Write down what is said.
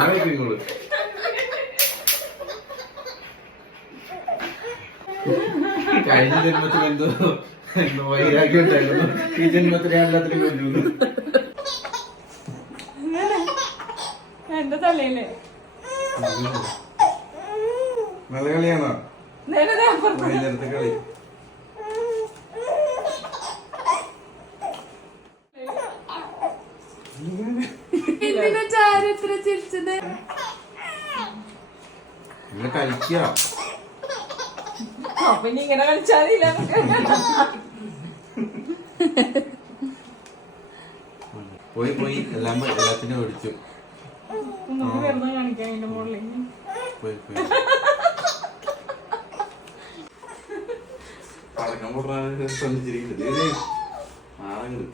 ആലോചിക്കോളൂ. കഴിഞ്ഞ ജന്മത്തിൽ എന്തോ വൈരാഗ്യം ഉണ്ടായിരുന്നു, ഈ ജന്മത്തിലെ എല്ലാത്തിനും കൊല്ലുന്നു. എന്റെ തലയില് നല്ല കളിയാണോ വൈകുന്നേരത്തെ കളി? കളിക്ക പിന്നെ ഇങ്ങനെ കളിച്ചാലില്ല. പോയി പോയി എല്ലാത്തിനും ഓടിച്ചു. കാണിക്കാൻ അതിന്റെ മുകളിൽ പോയി പോയി പടക്കം പൊട്ടാൻ ശ്രമിച്ചിരിക്കുന്നത് ആണെങ്കിലും